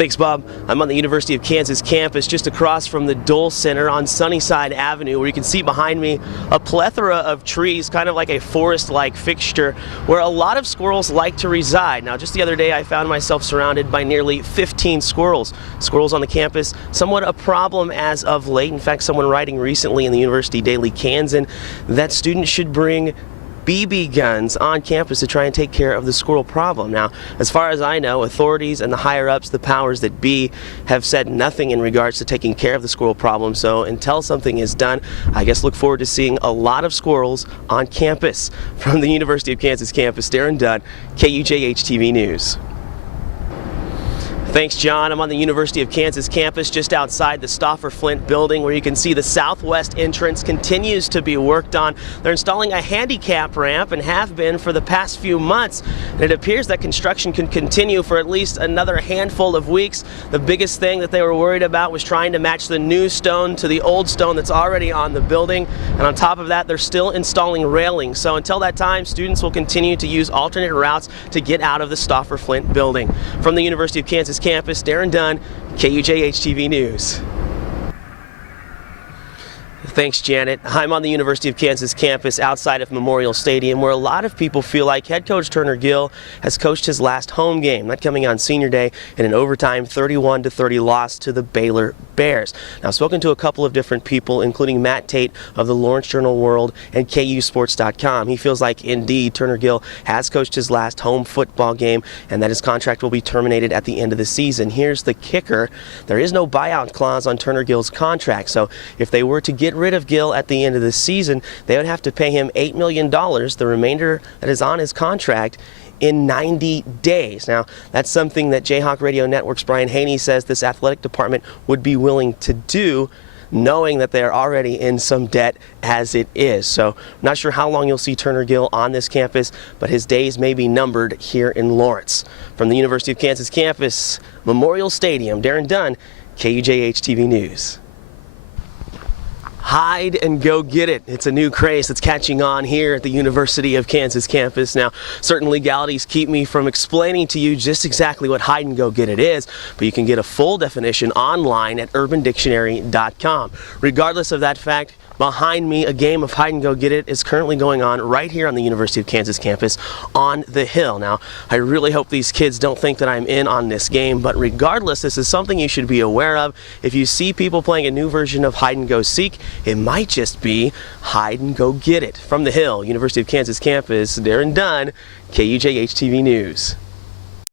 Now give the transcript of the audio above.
Thanks, Bob. I'm on the University of Kansas campus just across from the Dole Center on Sunnyside Avenue, where you can see behind me a plethora of trees, kind of like a forest-like fixture where a lot of squirrels like to reside. Now, just the other day I found myself surrounded by nearly 15 squirrels. Squirrels on the campus, somewhat a problem as of late. In fact, someone writing recently in the University Daily Kansan that students should bring BB guns on campus to try and take care of the squirrel problem. Now, as far as I know, authorities and the higher-ups, the powers that be, have said nothing in regards to taking care of the squirrel problem. So until something is done, I guess look forward to seeing a lot of squirrels on campus. From the University of Kansas campus, Daren Dunn, KUJH-TV News. Thanks, John. I'm on the University of Kansas campus just outside the Stauffer Flint building, where you can see the southwest entrance continues to be worked on. They're installing a handicap ramp and have been for the past few months. And it appears that construction can continue for at least another handful of weeks. The biggest thing that they were worried about was trying to match the new stone to the old stone that's already on the building. And on top of that, they're still installing railings. So until that time, students will continue to use alternate routes to get out of the Stauffer Flint building. From the University of Kansas campus, Daren Dunn, KUJH-TV News. Thanks, Janet. I'm on the University of Kansas campus outside of Memorial Stadium, where a lot of people feel like head coach Turner Gill has coached his last home game, that coming on senior day in an overtime 31-30 loss to the Baylor Bears. Now, I've spoken to a couple of different people, including Matt Tate of the Lawrence Journal-World and KUSports.com. He feels like, indeed, Turner Gill has coached his last home football game and that his contract will be terminated at the end of the season. Here's the kicker. There is no buyout clause on Turner Gill's contract, so if they were to get rid of Gill at the end of the season, they would have to pay him $8 million, the remainder that is on his contract, in 90 days. Now, that's something that Jayhawk Radio Network's Brian Haney says this athletic department would be willing to do, knowing that they're already in some debt as it is. So, I'm not sure how long you'll see Turner Gill on this campus, but his days may be numbered here in Lawrence. From the University of Kansas campus, Memorial Stadium, Daren Dunn, KUJH-TV News. Hide and go get it. It's a new craze that's catching on here at the University of Kansas campus. Now, certain legalities keep me from explaining to you just exactly what hide and go get it is, but you can get a full definition online at urbandictionary.com. Regardless of that fact, behind me, a game of hide and go get it is currently going on right here on the University of Kansas campus on the Hill. Now, I really hope these kids don't think that I'm in on this game, but regardless, this is something you should be aware of. If you see people playing a new version of hide and go seek, it might just be hide and go get it. From the Hill, University of Kansas campus, Daren Dunn, KUJH-TV News.